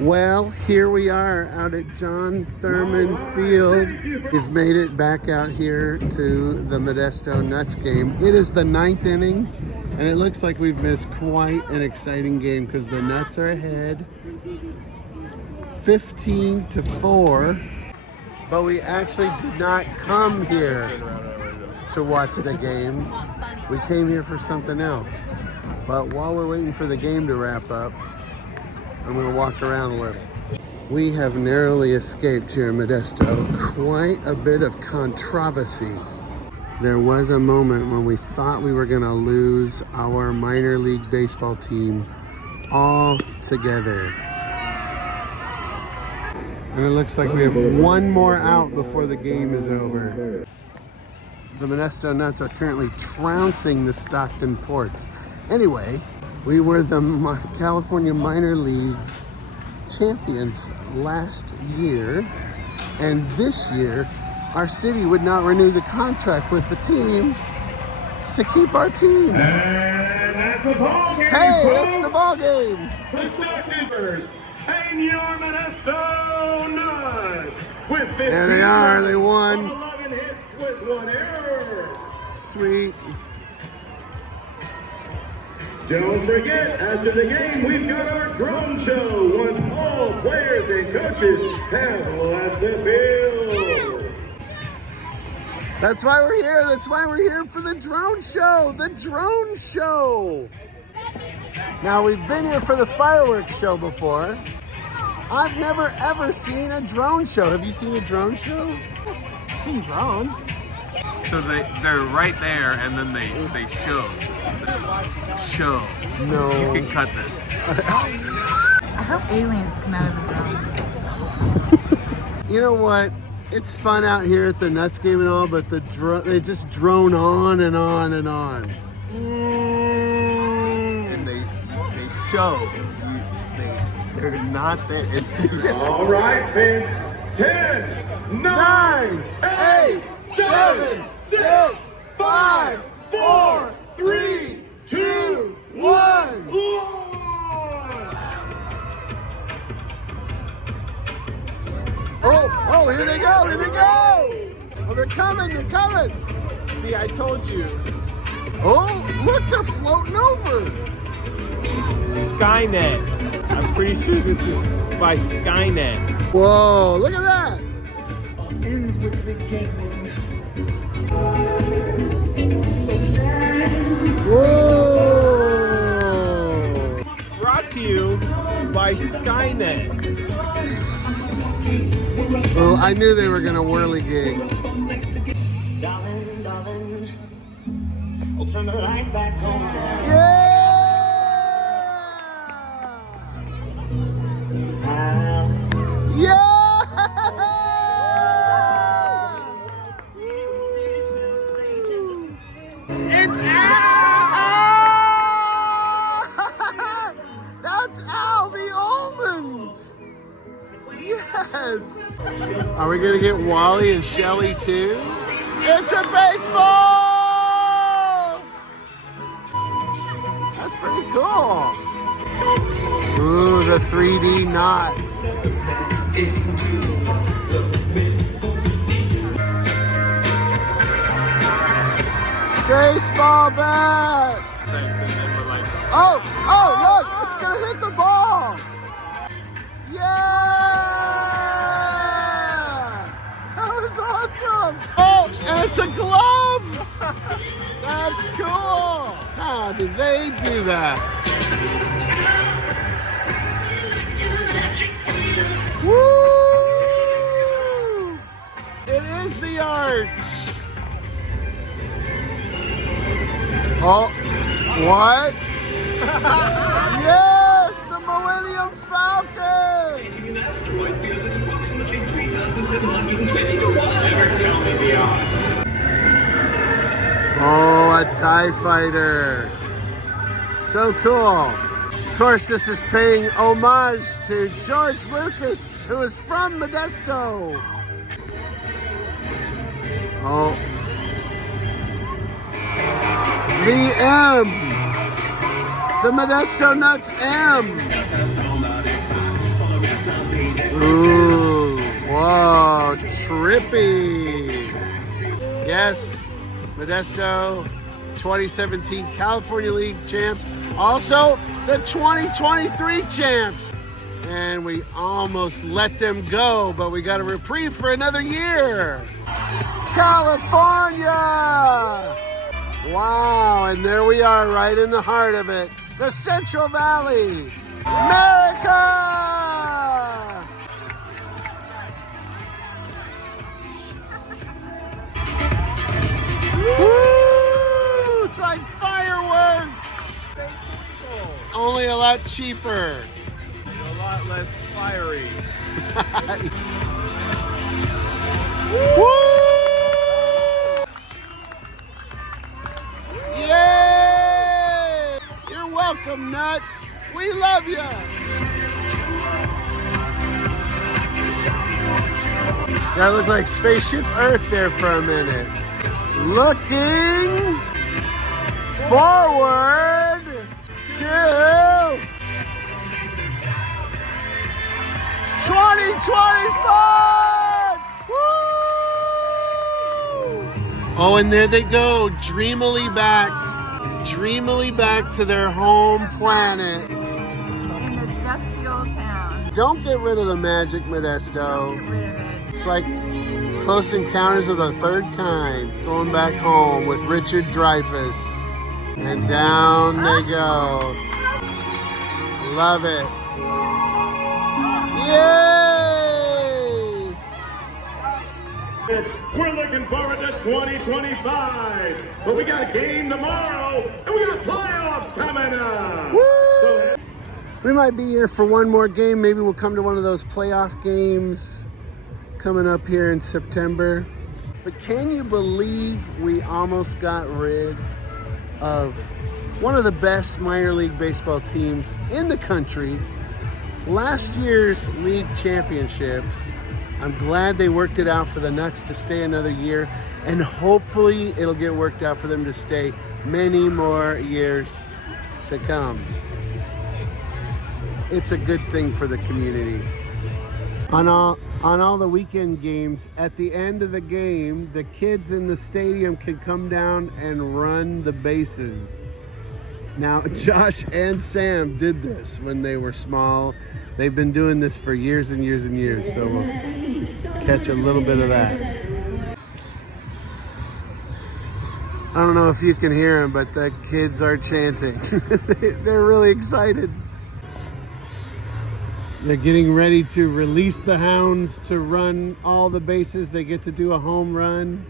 Well, here we are out at John Thurman Field. We've made it back out here to the Modesto Nuts game. It is the 9th inning, and it looks like we've missed quite an exciting game because the Nuts are ahead 15-4. But we actually did not come here to watch the game. We came here for something else. But while we're waiting for the game to wrap up, I'm going to walk around a little. We have narrowly escaped here in Modesto quite a bit of controversy. There was a moment when we thought we were going to lose our minor league baseball team altogether. And it looks like we have one more out before the game is over. The Modesto Nuts are currently trouncing the Stockton Ports. Anyway, we were the California Minor League champions last year, and this year our city would not renew the contract with the team to keep our team. And that's the ball game. Hey, that's the ball game. The Stocktoners and your Modesto Nuts with 15 There they are. They won. 11 hits with 1 error. Sweet. Don't forget, after the game, we've got our drone show once all players and coaches have left the field. That's why we're here. That's why we're here for the drone show. The drone show. Now, we've been here for the fireworks show before. I've never ever seen a drone show. Have you seen a drone show? I've seen drones. So they're right there, and then they show. Show. No. You can cut this. I hope aliens come out of the drones. You know what? It's fun out here at the Nuts game and all, but they just drone on and on and on. And they show. They're not there. All right, Vince. 10, 9, 8, 7, 6, 5, 4, 3, 2, 1. Oh, here they go, here they go! Oh, they're coming. See, I told you. Oh, look, they're floating over. Skynet. I'm pretty sure this is by Skynet. Whoa, look at that. Whoa. Brought to you by Skynet. Well, I knew they were gonna whirligig. Darling, darling, I'll turn the lights back on now. Yeah! Yeah! It's Al! Ah! That's Al the almond! Yes! Are we gonna get Wally and Shelly too? It's a baseball! That's pretty cool. Ooh, the 3D knot. Baseball bat! Oh, look, it's gonna hit the ball! Yeah! That was awesome! Oh, and it's a glove! That's cool! How did they do that? Woo! It is the arch! Oh, what? Yes, the Millennium Falcon! An asteroid field is approximately 3,750 to 1. Never tell me the odds. Oh, a TIE fighter. So cool. Of course, this is paying homage to George Lucas, who is from Modesto. Oh. The M. The Modesto Nuts M. Mississippi. Yes, Modesto 2017 California League champs. Also the 2023 champs. And we almost let them go, but we got a reprieve for another year. California! Wow, and there we are right in the heart of it. The Central Valley, America! Woo! It's like fireworks! Only a lot cheaper. A lot less fiery. Woo! Yay! You're welcome, Nuts. We love you. That looked like Spaceship Earth there for a minute. Looking forward to 2025! Woo! Oh, and there they go, dreamily back to their home planet. In this dusty old town. Don't get rid of the magic, Modesto. Get rid of it. It's like Close Encounters of the Third Kind, going back home with Richard Dreyfuss. And down they go. Love it. Yay! We're looking forward to 2025. But we got a game tomorrow, and we got playoffs coming up. Woo! So, We might be here for one more game. Maybe we'll come to one of those playoff games coming up here in September. But can you believe we almost got rid of one of the best minor league baseball teams in the country? Last year's league championships, I'm glad they worked it out for the Nuts to stay another year, and hopefully it'll get worked out for them to stay many more years to come. It's a good thing for the community. On all the weekend games, at the end of the game, the kids in the stadium can come down and run the bases. Now, Josh and Sam did this when they were small. They've been doing this for years and years and years, so we'll catch a little bit of that. I don't know if you can hear them, but the kids are chanting. They're really excited. They're getting ready to release the hounds to run all the bases. They get to do a home run.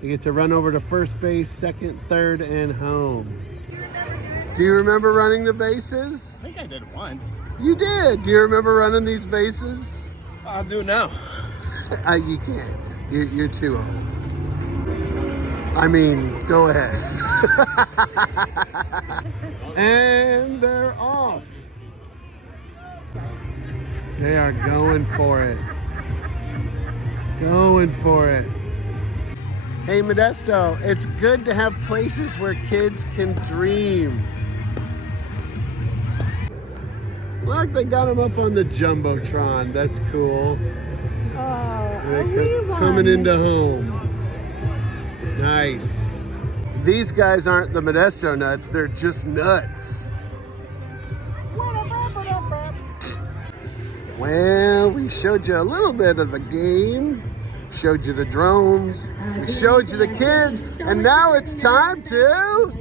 They get to run over to first base, second, third, and home. Do you remember running the bases? I think I did once. You did. Do you remember running these bases? I'll do it now. You can't. You're too old. I mean, go ahead. And they're off. They are going for it. Going for it. Hey, Modesto, it's good to have places where kids can dream. Look, they got them up on the Jumbotron. That's cool. They're coming into home. Nice. These guys aren't the Modesto Nuts. They're just nuts. Well, we showed you a little bit of the game. Showed you the drones. We showed you the kids. And now it's time to